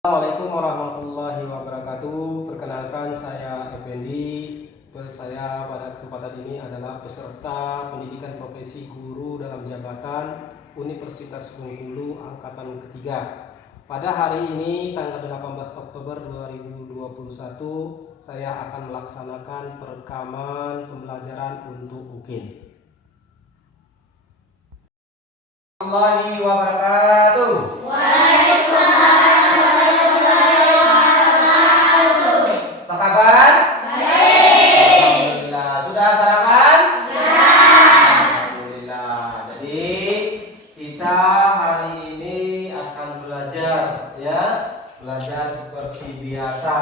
Assalamualaikum warahmatullahi wabarakatuh. Perkenalkan, saya Effendi. Saya pada kesempatan ini adalah peserta pendidikan profesi guru dalam jabatan Universitas Bengkulu angkatan ketiga. Pada hari ini tanggal 18 Oktober 2021 saya akan melaksanakan perekaman pembelajaran untuk UKIN. Warahmatullahi wabarakatuh. Apa kabar? Baik. Alhamdulillah. Sudah sarapan? Sudah. Alhamdulillah. Jadi kita hari ini akan belajar, ya, belajar seperti biasa.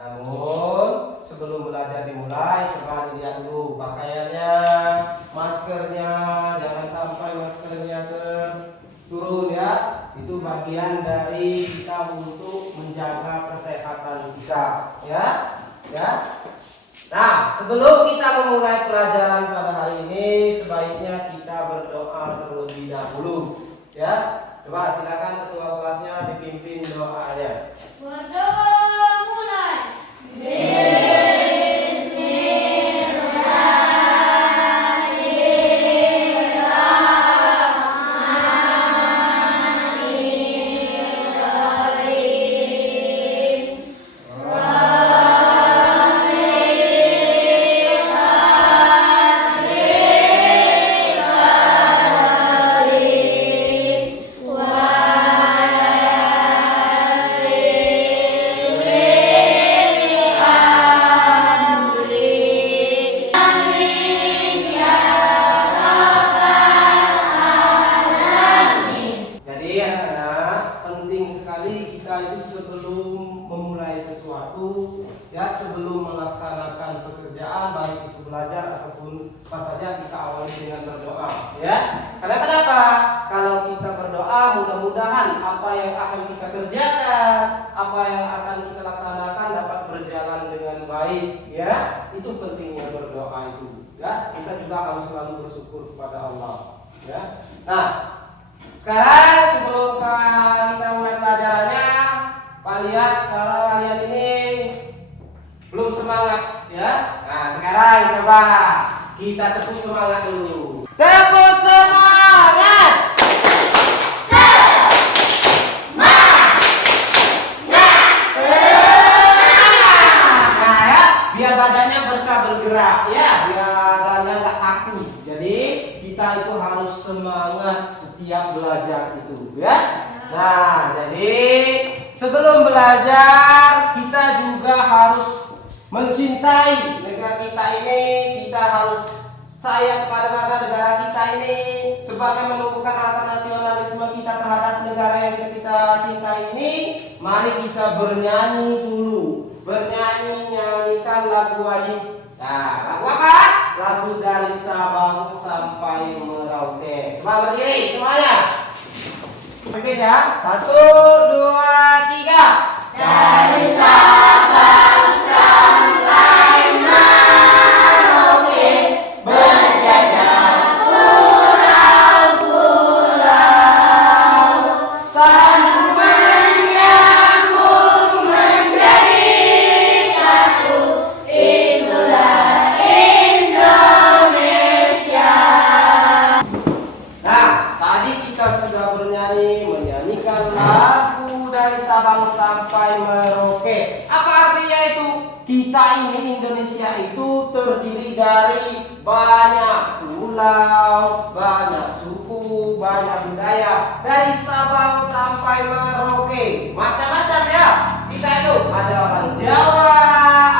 Namun sebelum belajar dimulai, coba dilihat dulu pakaiannya, maskernya, jangan sampai maskernya turun, ya. Itu bagian dari kita untuk menjaga kesehatan kita, ya. Nah, sebelum kita memulai pelajaran pada hari ini, sebaiknya kita berdoa terlebih dahulu, ya. Coba silakan ketua kelasnya dipimpin doanya. Berdoa mulai. Sebelum melaksanakan pekerjaan, baik itu belajar ataupun apa saja, kita awali dengan berdoa, ya. Karena kenapa? Kalau kita berdoa, mudah-mudahan apa yang akan kita kerjakan, apa yang akan kita laksanakan dapat berjalan dengan baik, ya. Itu pentingnya berdoa itu, ya. Kita juga harus selalu bersyukur kepada Allah, ya. Nah, sekarang sebelum kita mulai pelajarannya, Pak lihat kalau kalian ini belum semangat, ya. Nah, sekarang coba kita tepuk semangat dulu. Tepuk semangat. Nah, ya, biar badannya bisa bergerak, ya, biar badannya nggak kaku. Jadi kita itu harus semangat setiap belajar itu, ya. Nah, jadi sebelum belajar kita juga harus mencintai negara kita ini. Kita harus sayang kepada negara kita ini sebagai menumbuhkan rasa nasionalisme kita terhadap negara yang kita cintai ini. Mari kita bernyanyi dulu, nyanyikan lagu wajib. Nah, lagu apa? Lagu dari Sabang sampai Merauke. Coba berdiri semuanya. Pimpin, ya. 1, 2, 3. Dari Sabang sampai Merauke, berjajah pulau-pulau, sambung menyambung menjadi satu, itulah Indonesia. Nah, tadi kita sudah menyanyikan lagu dari Sabang sampai Merauke. Apa artinya itu? Kita ini Indonesia itu terdiri dari banyak pulau, banyak suku, banyak budaya. Dari Sabang sampai Merauke, macam-macam, ya. Kita itu ada orang Jawa,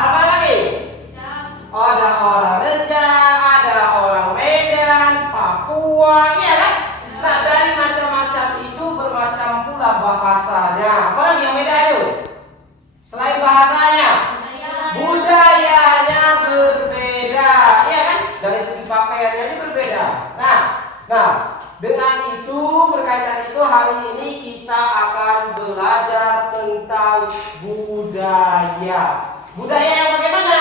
apa lagi? Ada orang Rejang, ada orang Medan, Papua, ya kan? Nah, dari macam-macam itu bermacam pula bahasanya. Apalagi yang beda itu? Selain bahasanya, budayanya berbeda, ya kan? Dari segi pakaiannya ini berbeda. Nah, dengan itu, berkaitan itu, hari ini kita akan belajar tentang budaya. Budaya yang bagaimana?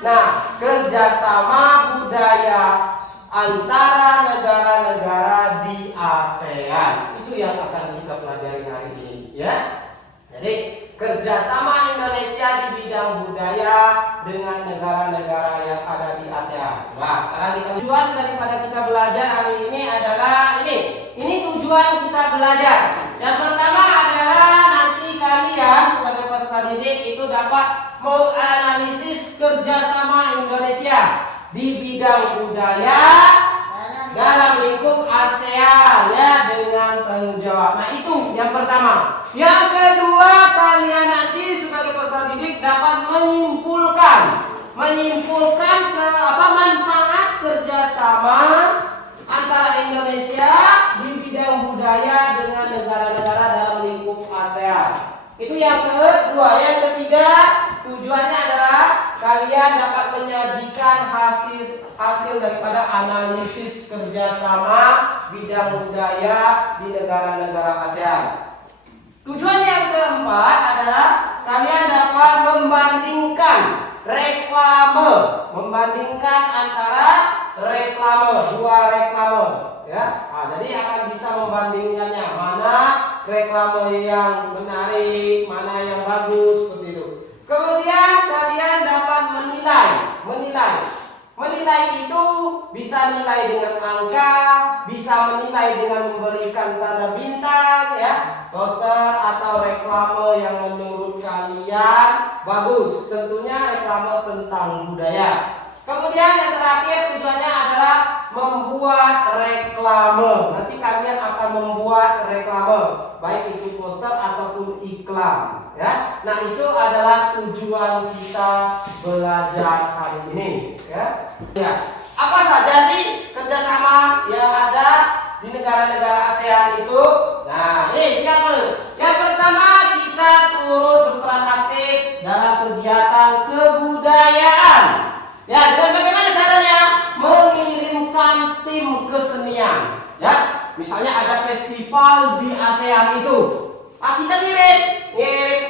Nah, kerjasama budaya antara negara-negara di ASEAN. Itu yang akan kita pelajari hari ini, ya. Jadi kerjasama Indonesia di bidang budaya dengan negara-negara yang ada di ASEAN. Nah, sekarang kita tujuan daripada kita belajar hari ini adalah ini. Ini tujuan kita belajar. Yang pertama adalah nanti kalian sebagai peserta didik itu dapat menganalisis kerjasama Indonesia di bidang budaya dalam lingkup ASEAN ya, dengan tanggung jawab. Nah, itu yang pertama. Yang kedua, kalian nanti sebagai peserta didik dapat menyimpulkan ke manfaat kerjasama antara Indonesia di bidang budaya dengan negara-negara dalam lingkup ASEAN. Itu yang kedua. Yang ketiga, tujuannya adalah kalian dapat menyajikan hasil daripada analisis kerjasama bidang budaya di negara-negara ASEAN. Tujuan yang keempat adalah kalian dapat membandingkan antara dua reklame ya. Nah, jadi akan bisa membandingkannya, mana reklame yang menarik, mana yang bagus, seperti itu. Kemudian kalian dapat menilai itu bisa nilai dengan angka, bisa menilai dengan memberikan tanda bintang ya, poster atau reklame yang menurut kalian bagus. Tentunya reklame tentang budaya. Kemudian yang terakhir tujuannya adalah membuat reklame. Nanti kalian akan membuat reklame, baik itu poster ataupun iklan ya. Nah, itu adalah tujuan kita belajar hari ini ya. Ya, apa saja sih kerjasama yang ada di negara-negara ASEAN itu? Nah, ini siap dulu. Yang pertama, kita turut berperan aktif dalam kegiatan kebudayaan. Ya, dan bagaimana caranya? Mengirimkan tim kesenian. Ya, misalnya ada festival di ASEAN itu. Kita kirim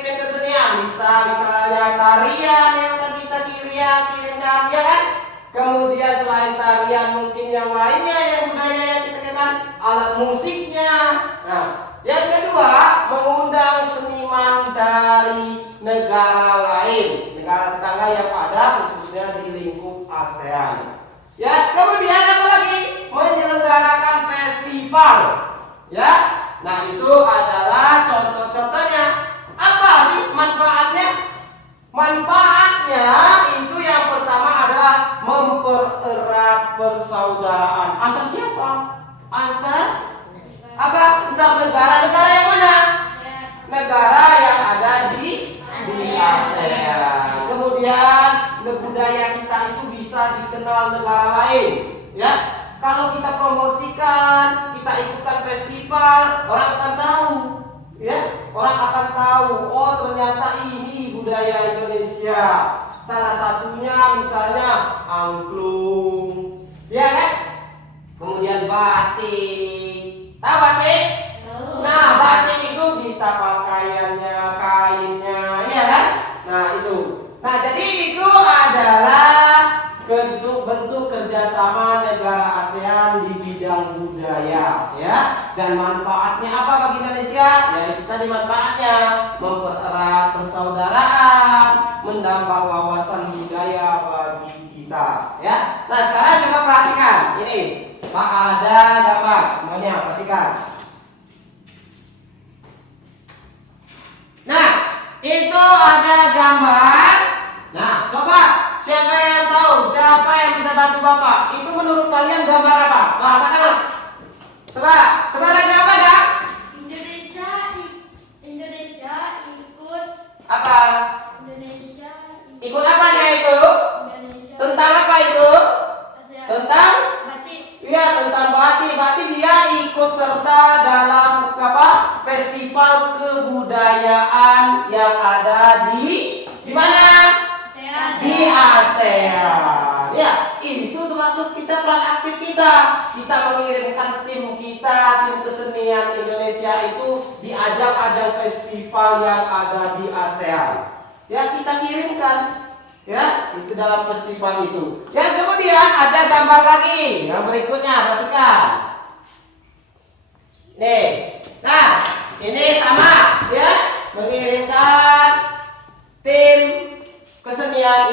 tim kesenian. Misalnya tarian yang kita kirimkan, ya kan? Kemudian selain tarian mungkin yang lainnya yang budaya yang kita kenal, alat musiknya. Nah, yang kedua, mengundang seniman dari negara lain, negara tetangga yang ada khususnya di lingkup ASEAN. Ya, kemudian apa lagi? Menyelenggarakan festival. Ya. Nah, itu adalah contoh-contohnya. Apa sih manfaatnya? Manfaatnya itu yang pertama adalah mempererat persaudaraan. Antar siapa? Antar negara-negara yang mana? Negara yang ada di ASEAN. Kemudian budaya kita itu bisa dikenal negara lain, ya. Kalau kita promosikan, kita ikutkan festival, orang akan tahu, ya. Orang akan tahu, oh ternyata ini budaya Indonesia. Salah satunya misalnya angklung, ya kan? Kemudian batik. Tahu batik? Nah, batik itu bisa pakaiannya, kainnya, ya kan? Nah, itu. Nah, jadi itu adalah bentuk kerjasama negara ASEAN di bidang budaya, ya. Dan manfaatnya apa bagi Indonesia? Ya, itu tadi manfaatnya mempererat persaudaraan, menambah wawasan budaya bagi kita, ya. Nah, sekarang coba perhatikan ini. Pak, ada gambar semuanya, perhatikan. Nah, itu ada gambar. Nah, coba siapa yang tahu, siapa yang bisa bantu Bapak? Itu menurut kalian gambar apa? Bahasa tangan. Coba ada apa ya? Indonesia ikut Apa? Indonesia Ikut apa dia itu? Indonesia Tentang apa itu? ASEAN. Tentang? Batik. Iya, tentang batik. Berarti dia ikut serta dalam festival kebudayaan yang ada di mana? ASEAN. Di ASEAN. Ya, itu termasuk kita peran aktif kita. Kita mengirimkan tim kita, tim kesenian Indonesia itu diajak ajang festival yang ada di ASEAN. Ya, kita kirimkan. Ya, itu dalam festival itu. Ya, kemudian ada gambar lagi yang berikutnya, perhatikan. Nih, nah ini sama, ya, mengirim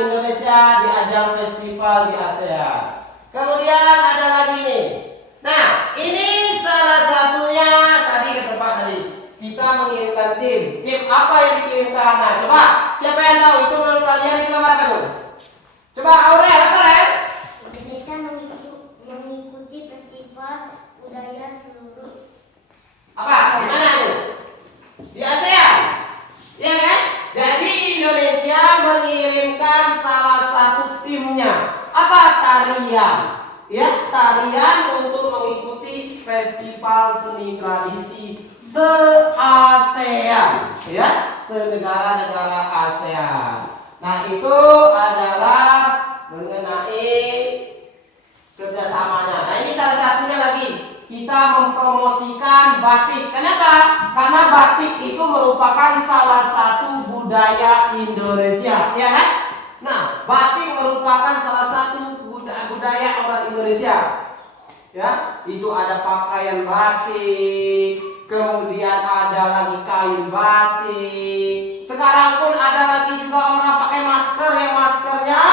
Indonesia di ajang festival di ASEAN. Kemudian ada lagi nih. Nah, ini salah satunya tadi ke tempat tadi. Kita mengirimkan tim. Tim apa yang dikirimkan? Nah, coba siapa yang tahu itu menurut kalian itu apa tuh? Coba Aurel, apa ya? Indonesia mengikuti festival budaya seluruh. Apa? Di mana itu? Di ASEAN. Ya kan? Jadi Indonesia mengirimkan salah satu timnya. Apa? Tarian. Ya, tarian untuk mengikuti festival seni tradisi se-ASEAN, ya, se-negara-negara ASEAN. Nah, itu adalah mengenai kerjasamanya. Nah, ini salah satunya lagi. Kita mempromosikan batik. Kenapa? Karena batik itu merupakan salah satu budaya Indonesia, ya kan? Nah, batik merupakan salah satu budaya orang Indonesia. Ya, itu ada pakaian batik, kemudian ada lagi kain batik. Sekarang pun ada lagi juga orang pakai masker yang maskernya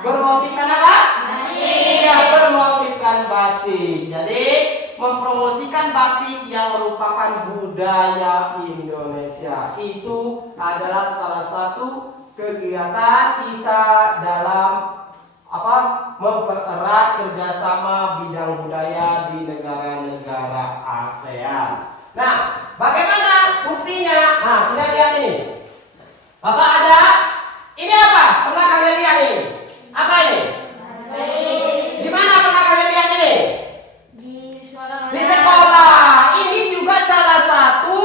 bermotifkan apa? Batik. Iya, bermotifkan batik. Jadi mempromosikan batik yang merupakan budaya Indonesia itu adalah salah satu kegiatan kita dalam mempererat kerjasama bidang budaya di negara-negara ASEAN. Nah, bagaimana buktinya? Nah, kita lihat ini. Bapak ada? Ini apa? Pernah kalian lihat ini? Apa ini? Di mana pernah kalian lihat ini? Di sekolah. Di sekolah. Ini juga salah satu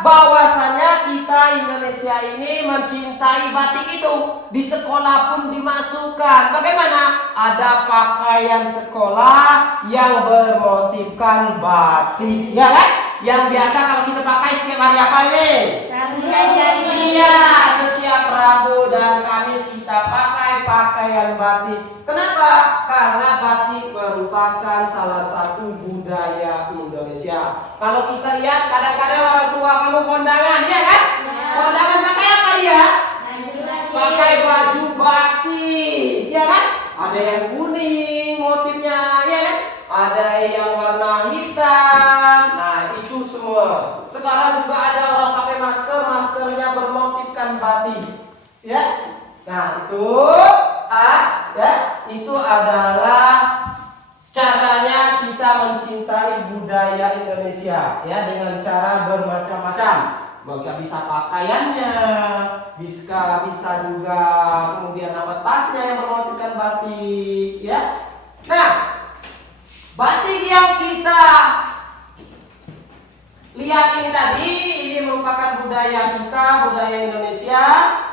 bahwasanya kita Indonesia ini mencintai batik itu. Di sekolah pun dimasukkan. Bagaimana? Ada pakaian sekolah yang bermotifkan batik, ya kan? Yang biasa kalau kita pakai setiap hari apa ini? Iya, setiap Rabu dan Kamis kita pakai pakaian batik. Kenapa? Karena batik merupakan salah satu budaya Indonesia. Kalau kita lihat kadang-kadang orang tua kamu kondangan, ya kan? Kondangan pakai apa dia? Pakai baju batik, ya kan? Ada yang kuning motifnya, ya kan? Ada yang warna hitam. Nah, itu semua. Sekarang juga ada orang pakai masker, maskernya bermotifkan batik, ya. Nah, itu adalah caranya kita mencintai budaya Indonesia, ya, dengan cara bermacam-macam. Bisa pakaiannya, bisa juga kemudian tasnya yang bermotifkan batik, ya. Nah, batik yang kita lihat ini tadi, ini merupakan budaya kita, budaya Indonesia.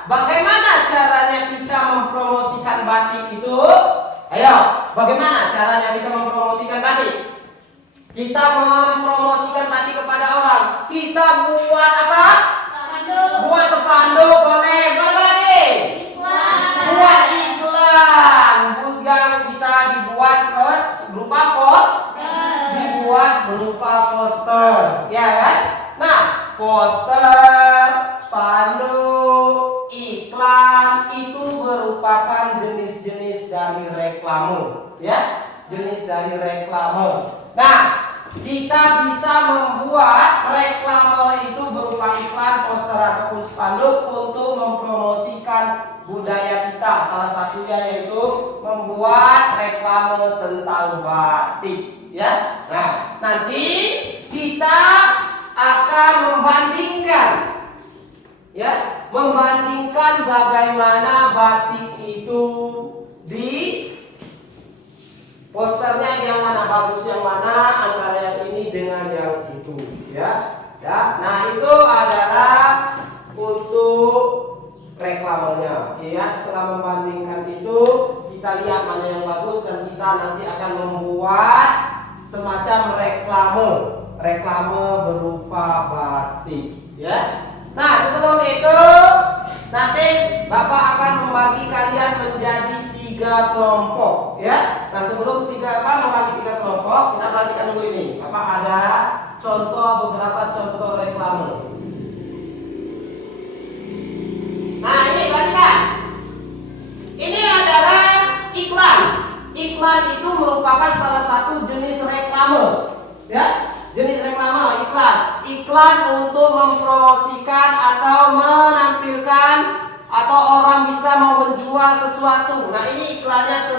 Bagaimana caranya kita mempromosikan batik itu? Ayo, bagaimana caranya kita mempromosikan batik? Kita mempromosikan batik kepada orang. Kita buat apa? Buat spanduk, boleh. Buat apa lagi? Buat iklan. Yang bisa dibuat berupa poster, ya kan? Nah, poster, spanduk, iklan itu merupakan jenis-jenis dari reklame, ya, jenis dari reklame. Nah, kita bisa membuat reklame itu berupa iklan, poster ataupun spanduk untuk mempromosikan budaya kita. Salah satunya yaitu membuat reklame tentang batik, ya. Nah, nanti kita akan membandingkan bagaimana batik itu di posternya, yang mana bagus, yang mana antara yang ini dengan yang itu, ya. Nah, itu adalah untuk reklamenya, ya. Setelah membandingkan itu, kita lihat mana yang bagus dan kita nanti akan membuat semacam reklame berupa batik, ya. Nah, sebelum itu nanti Bapak akan membagi kalian menjadi 3 kelompok, ya. Nah, sebelum membagi 3 kelompok, kita perhatikan dulu ini. Bapak ada beberapa contoh reklame. Nah, ini perhatikan.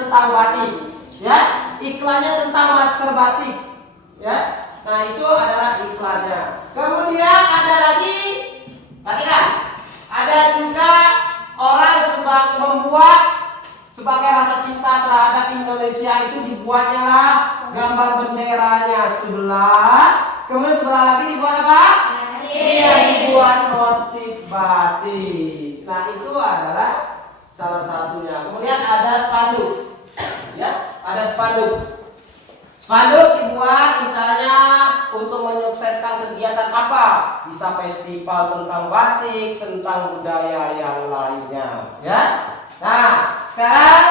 tentang batik, ya. Iklannya tentang masker batik, ya. Nah itu adalah iklannya. Kemudian ada lagi, perhatikan, ada juga orang membuat sebagai rasa cinta terhadap Indonesia itu dibuatnya lah gambar benderanya sebelah, kemudian sebelah lagi dibuat apa? Iya, dibuat motif batik. Nah itu adalah salah satunya. Kemudian ada spanduk, ya, ada spanduk. Spanduk dibuat misalnya untuk menyukseskan kegiatan apa? Bisa festival tentang batik, tentang budaya yang lainnya, ya. Nah, sekarang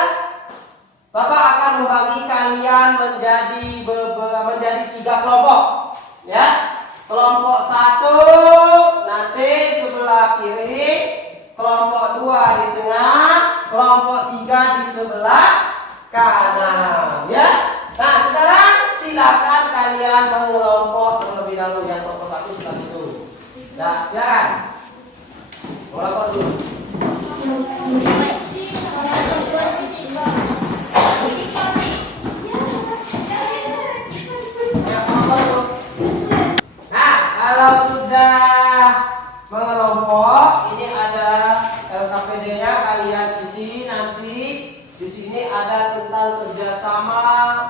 Bapak akan membagi kalian menjadi 3 kelompok, ya. Kelompok 1 nanti sebelah kiri, kelompok 2 di tengah, kelompok 3 di sebelah kanan, ya. Nah, sekarang silakan kalian mengelompok terlebih dahulu. Yang kelompok 1 silakan dulu. Nah, silakan. Kelompok dulu. Nah, kalau sudah mengelompok, ini ada LKPD-nya, kalian isi nanti. Di sini ada tentang kerjasama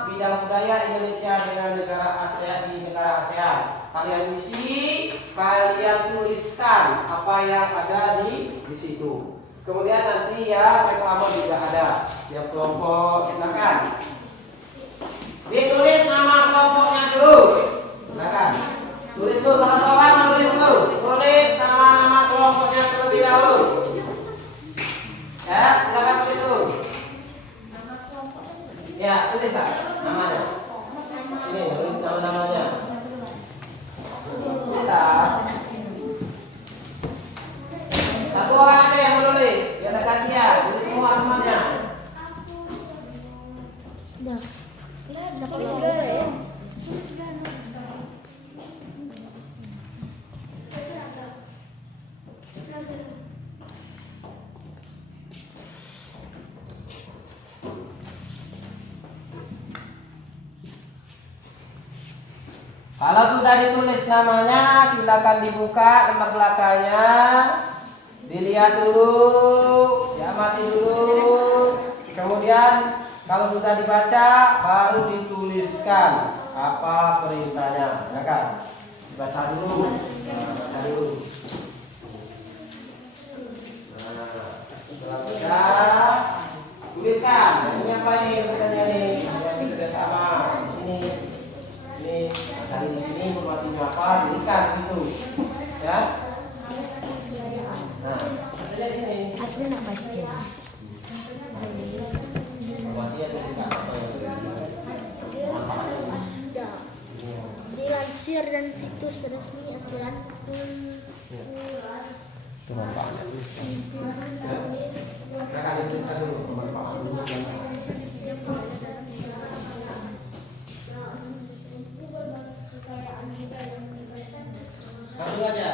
bidang budaya Indonesia dengan negara ASEAN di negara ASEAN. Kalian isi, kalian tuliskan apa yang ada di situ. Kemudian nanti ya reklame juga ada. Tiap kelompok silakan. Ditulis nama kelompoknya dulu. Silakan. Tulis dulu, salah tulis dulu. Tulis nama-nama kelompoknya terlebih dahulu. Ya, silakan tulis dulu. Ya, tulis lah namanya. Ini tulis nama-namanya. Tulislah. Satu orang aja yang menulis, biar ada gantian. Tulis semua namanya. Kalau sudah ditulis namanya, silakan dibuka tempat belakangnya, dilihat dulu, diamati dulu. Kemudian kalau sudah dibaca, baru dituliskan apa perintahnya, ya kan? Dibaca dulu, baca dulu. Nah, setelah baca, tuliskan. Ini apa nih tulisannya nih? Yang kerjasama. Ini cari di sini informasinya apa, tuliskan di situ, ya. Nah, ada di sini. Asli nak baca. Informasinya tuliskan apa yang Dilansir dan situs resmi ASEAN. bermanfaat. Ya kali tuliskan dulu bermanfaat dulu. Langsung aja.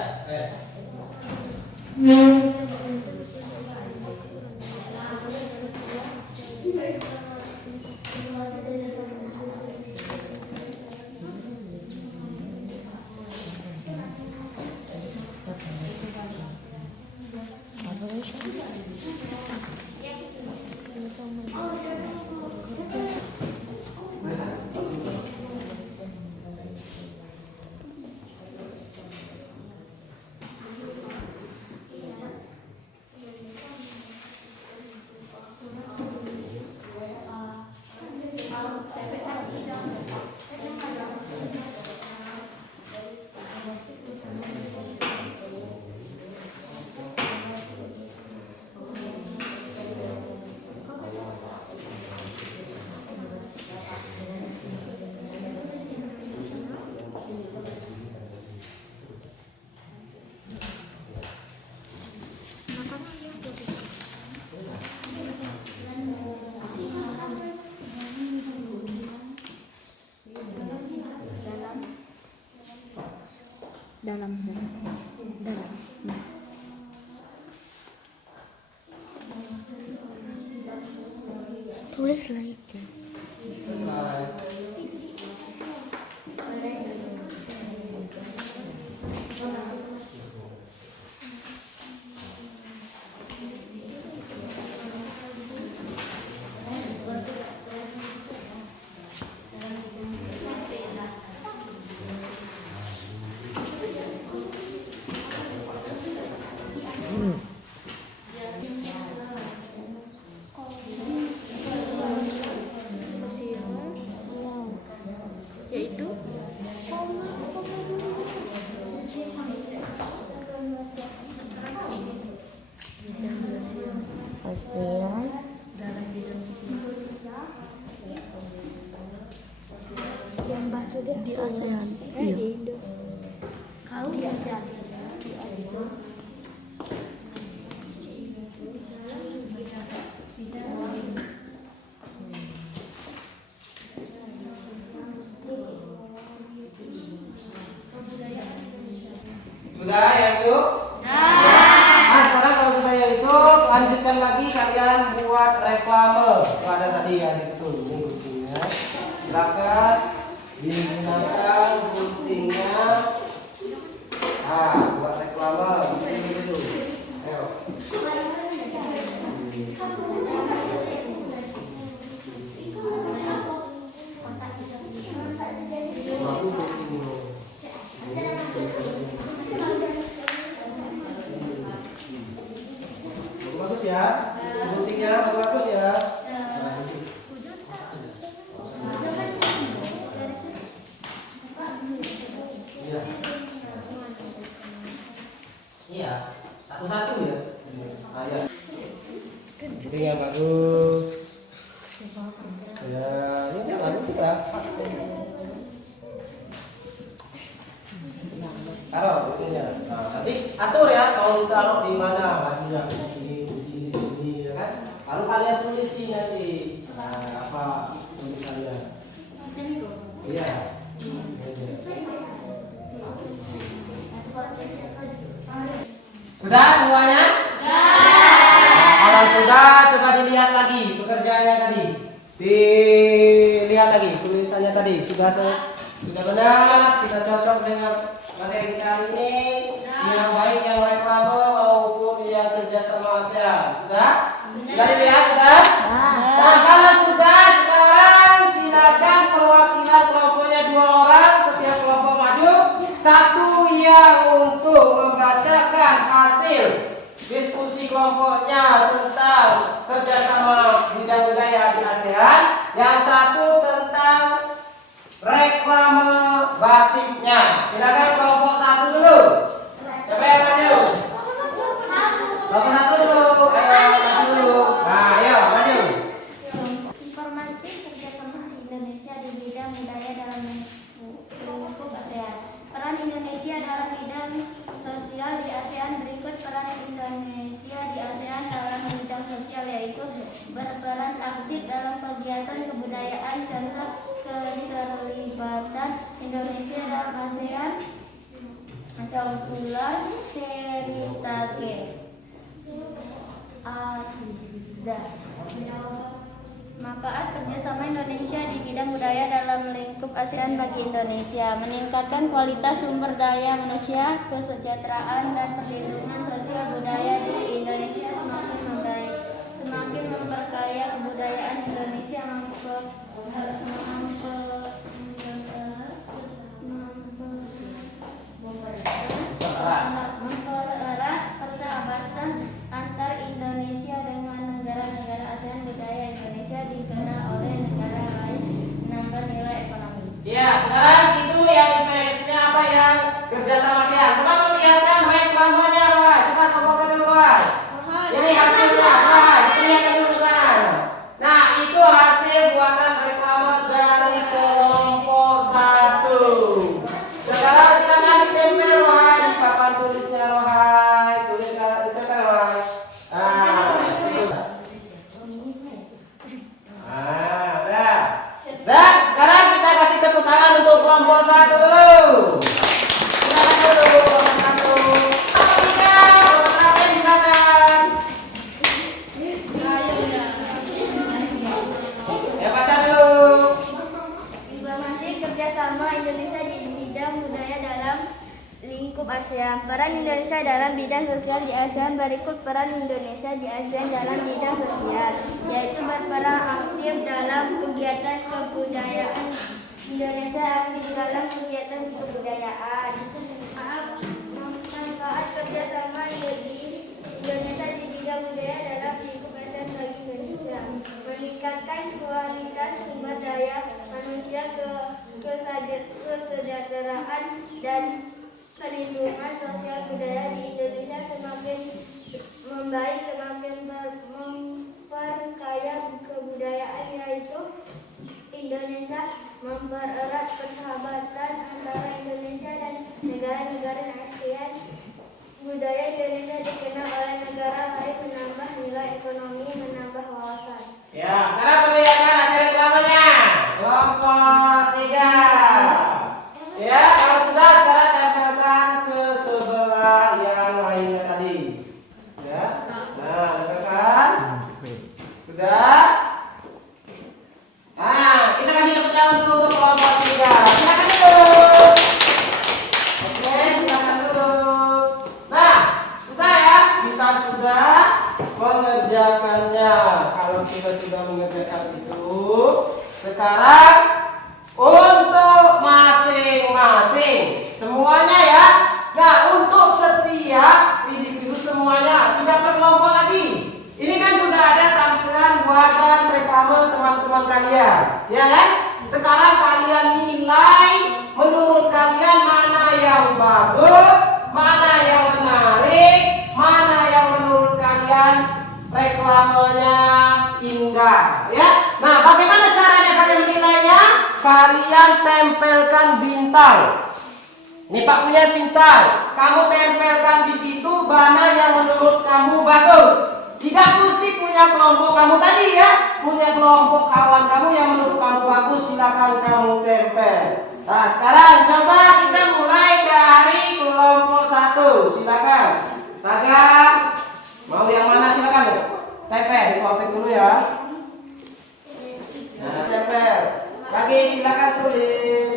Dalam. Tulislah itu. Yaitu ASEAN yang baca di ASEAN di Indo. Kau di ASEAN Sudah yang itu? Nah, sekarang kalau sudah yang itu, lanjutkan lagi kalian buat reklame. Itu ada tadi yang itu, ini guntingnya. Silakan digunakan guntingnya. Nah, buat reklame. Ini dulu. Ayo. Aku gunting dulu. Bagus ya, guntingnya bagus ya. Iya. Iya, satu-satu ya. Ayo. Gunting yang bagus. Ya, ini bagus kita. Taruh guntingnya. Nah, nanti atur ya kalau ditaruh di mana, bajunya di sini, ya kan? Lalu kalian tulis sih nanti. Nah, apa tulisannya? Iya. Sudah semuanya? Nah, kalau sudah, coba dilihat lagi pekerjaannya tadi. Dilihat lagi tulisannya tadi. Sudah benar, sudah cocok dengan materi kita ini. Yang baik yang reklame maupun yang kerjasama ASEAN. Sudah? Sudah dilihat? Sudah? Nah, kalau sudah, sekarang silakan perwakilan kelompoknya 2 orang, setiap kelompok maju. Satu yang untuk membacakan hasil diskusi kelompoknya tentang kerjasama bidang budaya di ASEAN. Yang satu tentang reklame batiknya. Silakan kelompok 1 dulu. Siapa yang maju? Kelompok 1 dulu. Ayo maju dulu. Nah, ayo maju. informasi kerjasama Indonesia di bidang budaya dalam lingkup ASEAN. Peran Indonesia dalam bidang sosial di ASEAN berikut. Peran Indonesia di ASEAN dalam bidang sosial yaitu berperan aktif dalam kegiatan kebudayaan. Contoh keterlibatan Indonesia dalam ASEAN Campuran Heritage ada. Manfaat kerjasama Indonesia di bidang budaya dalam lingkup ASEAN bagi Indonesia: meningkatkan kualitas sumber daya manusia, kesejahteraan dan perlindungan sosial budaya di Indonesia semakin memperkaya kebudayaan Indonesia, mempererat persahabatan antar Indonesia dengan negara-negara ASEAN. Budaya Indonesia dikenal oleh negara lain, menambah nilai ekonomi. Ya, sekarang itu yang IPS-nya apa yang kerjasama ASEAN. Coba lihatkan reklamenya, Roy. Coba kelompokkan dulu, Roy. Ini hasilnya, Roy. Lihatkan dulu kan. Nah, itu hasil buatan reklame dari kelompok 1. Sekarang silakan ditempel, peran Indonesia dalam bidang sosial di ASEAN. Berikut peran Indonesia di ASEAN dalam bidang sosial, yaitu berperan aktif dalam kegiatan kebudayaan. Indonesia aktif dalam kegiatan kebudayaan. Manfaat kerjasama Indonesia di bidang budaya dalam lingkup ASEAN bagi Indonesia: meningkatkan kualitas sumber daya manusia, kesejahteraan dan perlindungan sosial budaya di Indonesia semakin membaik, semakin memperkaya kebudayaan, yaitu Indonesia mempererat persahabatan antara Indonesia dan negara-negara ASEAN. Budaya Indonesia dikenal oleh negara lain, menambah nilai ekonomi, menambah wawasan. Ya, sekarang perlihatkan hasil reklamanya. Kelompok 3. Ya, kalau sudah sekarang tempelkan ke sebelah yang lainnya tadi. Ya. Nah, tempelkan. Sudah. Nah, kita kasih tepuk tangan dulu untuk kelompok 3. Silakan dulu. Oke, silakan dulu. Nah, sudah ya. Kita sudah mengerjakannya. Kalau kita sudah mengerjakan itu, sekarang untuk masing-masing semuanya ya. Nah, untuk setiap individu semuanya, tidak per kelompok lagi. Ini kan sudah ada tampilan buatan reklame teman-teman kalian, ya kan? Sekarang kalian nilai menurut kalian mana yang bagus, mana yang menarik, mana yang menurut kalian reklamenya indah, ya. Nah, bagaimana caranya kalian menilainya? Kalian tempelkan bintang. Ini Pak punya bintang. Kamu tempelkan di situ mana yang menurut kamu bagus. Tidak mesti punya kelompok kamu tadi ya. Punya kelompok kawan kamu yang menurut kamu bagus, silakan kamu tempel. Nah, sekarang coba kita mulai dari kelompok 1. Silakan. Raga, mau yang mana silakan. Tempel, dikotek dulu ya. Nah, tempel. Lagi silakan sulit.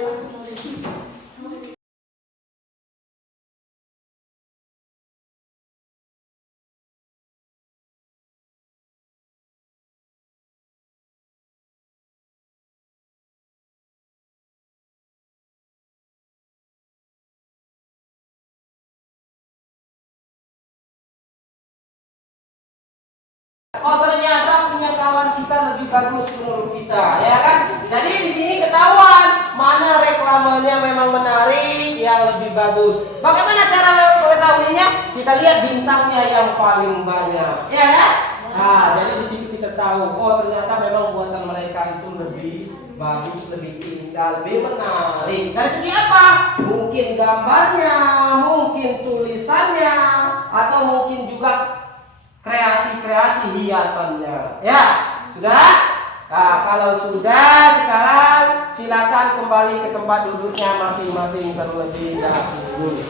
Oh, ternyata punya kawan kita lebih bagus menurut kita, ya kan? Jadi di sini ketahuan mana reklamenya memang menarik, yang lebih bagus. Bagaimana cara mengetahuinya? Kita lihat bintangnya yang paling banyak, ya kan? Nah, jadi di sini kita tahu, oh ternyata memang buatan mereka itu lebih bagus, lebih indah, lebih menarik. Dari segi apa? Mungkin gambarnya, mungkin tulisannya, atau mungkin juga kreasi-kreasi hiasannya. Ya, sudah? Nah, kalau sudah, sekarang silakan kembali ke tempat duduknya masing-masing terlebih dahulu.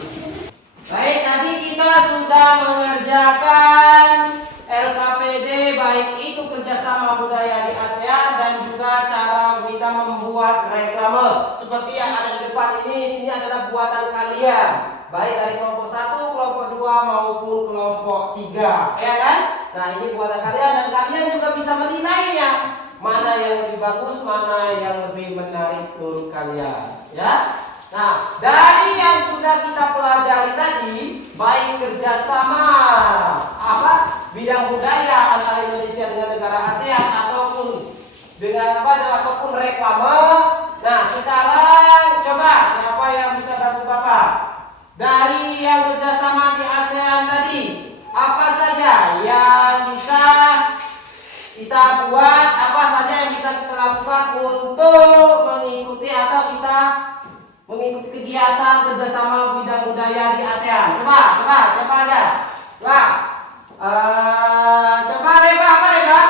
Baik, tadi kita sudah mengerjakan LKPD, baik itu kerjasama budaya di ASEAN dan juga cara kita membuat reklame. Seperti yang ada di depan ini adalah buatan kalian. Baik dari kelompok 1, kelompok 2 maupun kelompok 3, ya kan? Nah, ini buatan kalian dan kalian juga bisa menilainya. Mana yang lebih bagus, mana yang lebih menarik menurut kalian, ya? Nah, dari yang sudah kita pelajari tadi, baik kerjasama bidang budaya antara Indonesia dengan negara ASEAN ataupun dengan ataupun reklame. Nah, sekarang coba siapa yang bisa bantu Bapak? Dari yang kerjasama di ASEAN tadi, apa saja yang bisa kita buat, apa saja yang bisa kita lakukan untuk mengikuti atau kita mengikuti kegiatan kerjasama bidang budaya di ASEAN? Coba, siapa aja? Coba Reka, apa Reka?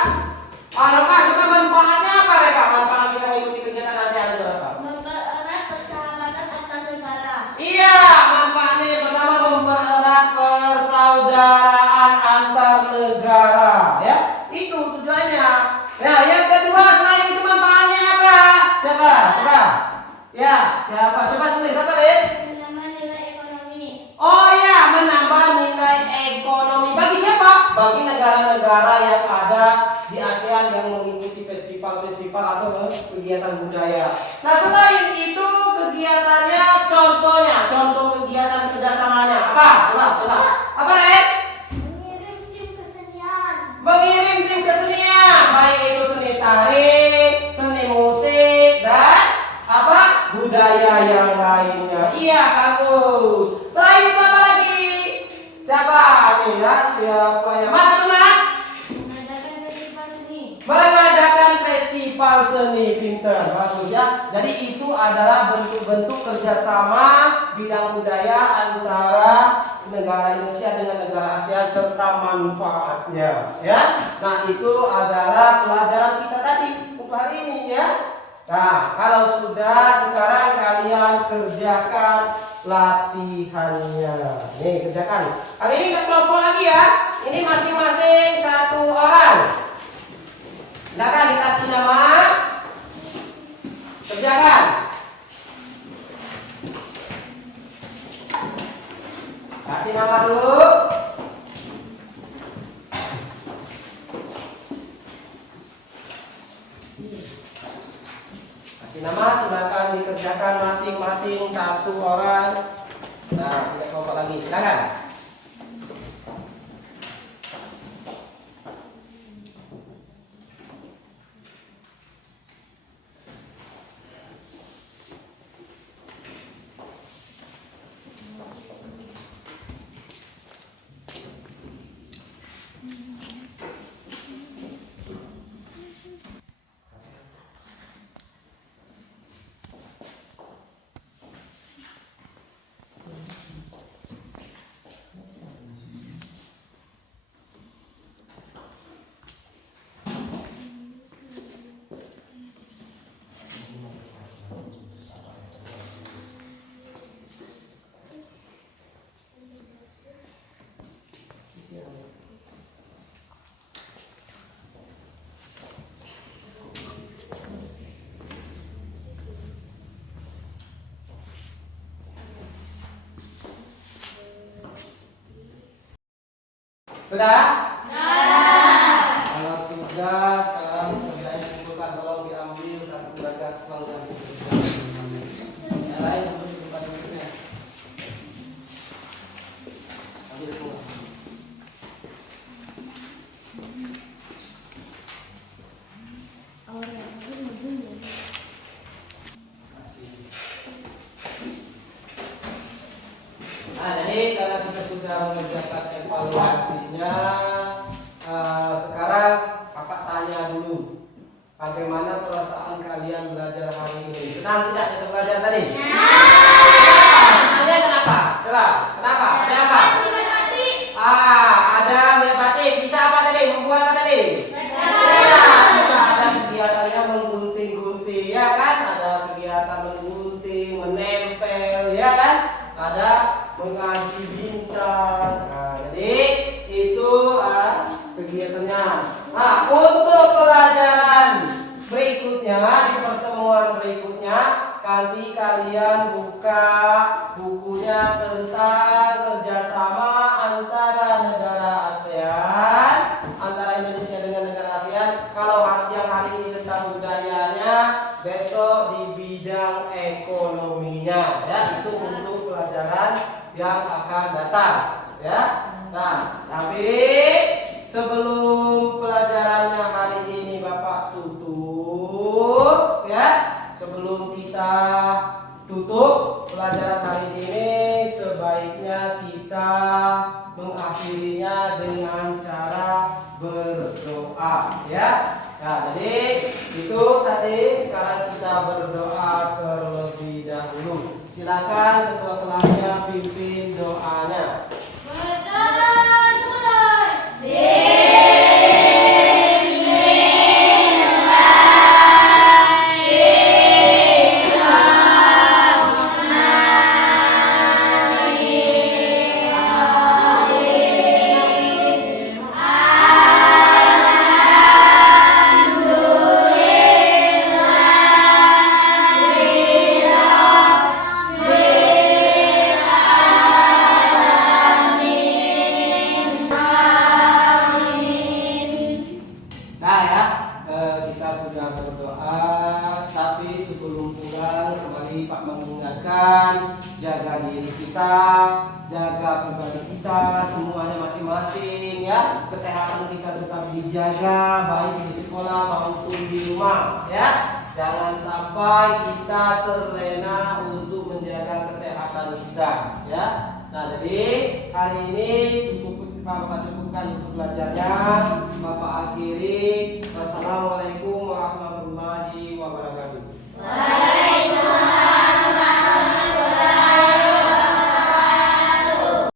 Reka, coba manfaatnya apa Reka? Manfaat kita mengikuti kegiatan ASEAN itu apa? Mempererat persahabatan antar negara. Iya, manfaatnya yang pertama mempererat persaudaraan antar negara, ya. Itu tujuannya. Nah, yang kedua selain itu manfaatnya apa? Siapa? Ya, siapa? Coba tulis apa, Lid? Menambah nilai ekonomi. Oh ya, bagi negara-negara yang ada di ASEAN yang mengikuti festival-festival atau kegiatan budaya. Nah, selain itu kegiatannya, contoh kegiatan kerjasamanya apa? Coba. Apa, Ren? Mengirim tim kesenian. Mengirim tim kesenian, baik itu seni tari, seni musik, dan apa? Budaya yang lainnya. Iya, bagus. Selain itu apa lagi? Siapa? Nih ya, siapa ya? Mana teman? Mengadakan festival seni. Mengadakan festival seni, pinter, bagus ya. Jadi itu adalah bentuk-bentuk kerjasama bidang budaya antara negara Indonesia dengan negara ASEAN serta manfaatnya, ya. Nah itu adalah pelajaran kita tadi untuk hari ini, ya. Nah kalau sudah, sekarang kalian kerjakan latihannya. Nih kerjakan. Kali ini nggak kelompok lagi ya. Ini masing-masing satu orang. Silakan dikasih nama. Kerjakan. Kasih nama dulu. Kasih nama, silakan dikerjakan masing-masing satu orang. Nah, tidak kelompok lagi. Silakan. Sudah? Kalau sudah, kalian kerjain kumpulkan, tolong diambil satu belajar uang dan yang lain untuk tempat duduknya. Ambil semua. Nah, jadi kalau kita sudah mengerjakan evaluasinya, sekarang kakak tanya dulu, bagaimana perasaan kalian belajar hari ini? Senang tidak kita belajar tadi? Senangnya kenapa? Coba, kenapa? Ada apa? Ada melihat batik. Bisa apa tadi? Membuat apa tadi? Ya, bisa ada kegiatannya menggunting-gunting, ya kan? Ada kegiatan menggunting, menempel, ya kan? Ada mengasih bintang. Nah, jadi itu kegiatannya. Nah, untuk pelajaran berikutnya, di pertemuan berikutnya, nanti kalian buka bukunya tentang kerjasama antara negara ASEAN, antara Indonesia dengan negara ASEAN. Kalau yang hari ini tentang budayanya, besok di bidang ekonominya, ya. Itu untuk pelajaran yang akan datang, ya. Nah, tapi sebelum pelajarannya hari ini Bapak tutup, ya. Sebelum kita tutup pelajaran hari ini, sebaiknya kita mengakhirinya dengan cara berdoa, ya. Nah, jadi itu tadi. Sekarang kita berdoa terlebih dahulu. Silakan ketua kelasnya pimpin doanya. ya, kesehatan kita tetap dijaga baik di sekolah maupun di rumah ya. Jangan sampai kita terlena untuk menjaga kesehatan kita ya. Nah, jadi hari ini cukupkan untuk belajarnya.